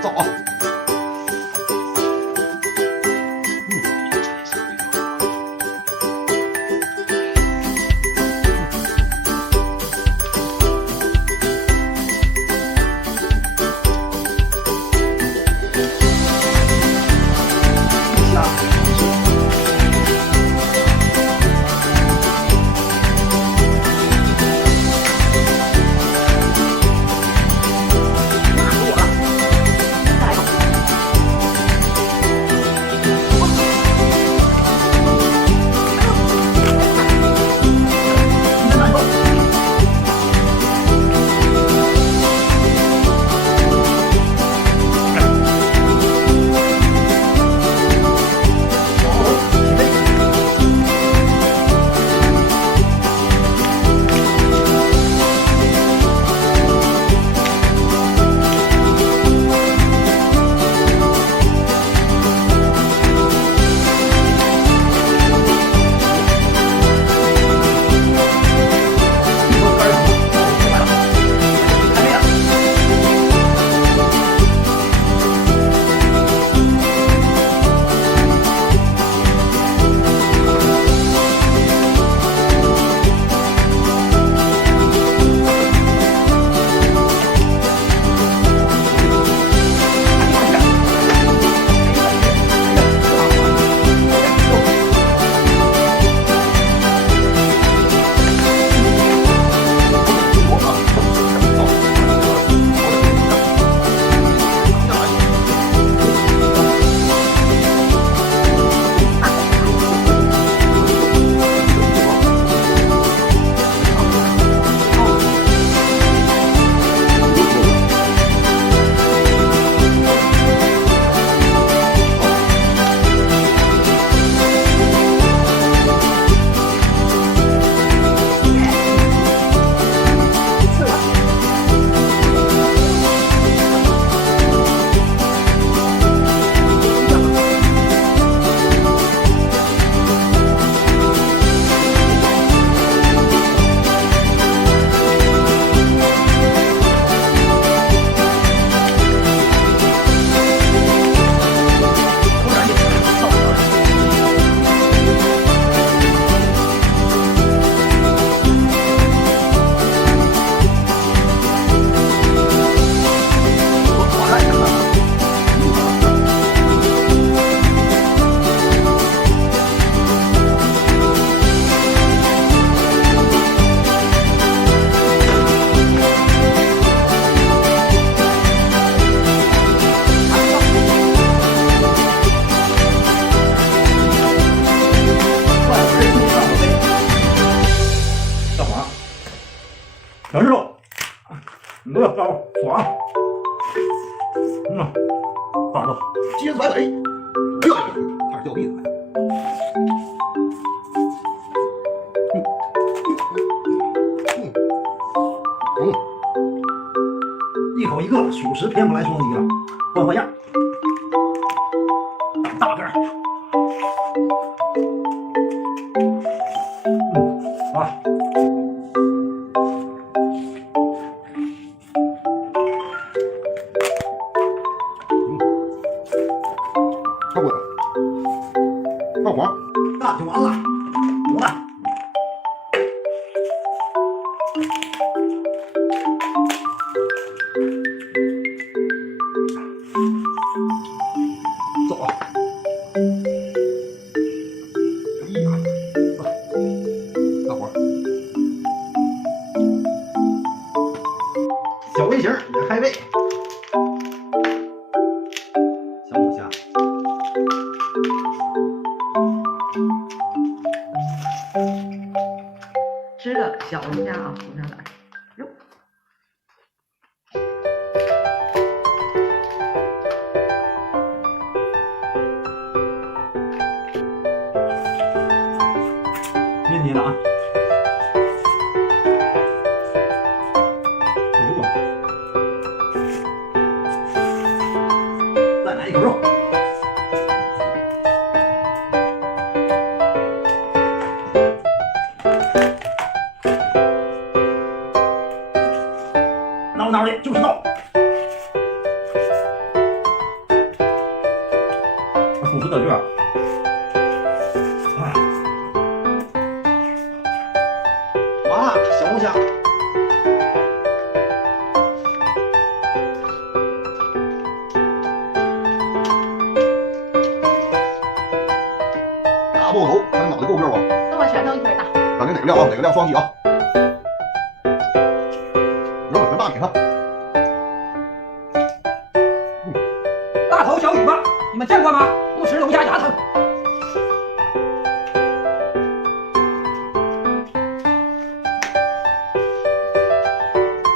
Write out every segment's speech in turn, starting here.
走啊！小石头，高爽，大豆，接着摆尾，差点掉鼻子来。一口一个，属实偏不来双击了，换换样，大个儿，啊。超过了，超黄，那就完了，无了。走啊！哎呀，大伙儿，小微型也开胃，小龙虾。吃个小龙虾啊，龙虾仔，哟，面筋了啊！再来一口肉。挠挠的就是肉，舒服的劲儿。麻辣小龙虾。大爆头，看这脑袋够个不？那我拳头一边大。看你哪个料啊？哪个料双击啊？有本事大点它。大头小尾巴，你们见过吗？不吃龙虾牙疼。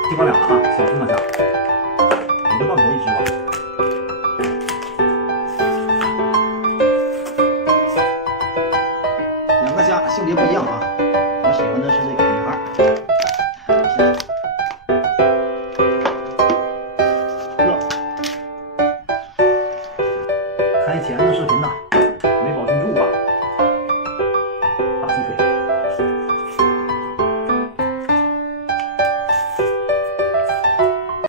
鸡巴俩啊，小芝麻虾，你这半头一鸡吧。两个虾性别不一样啊，我喜欢的是这个女孩。开钳子视频呐，没保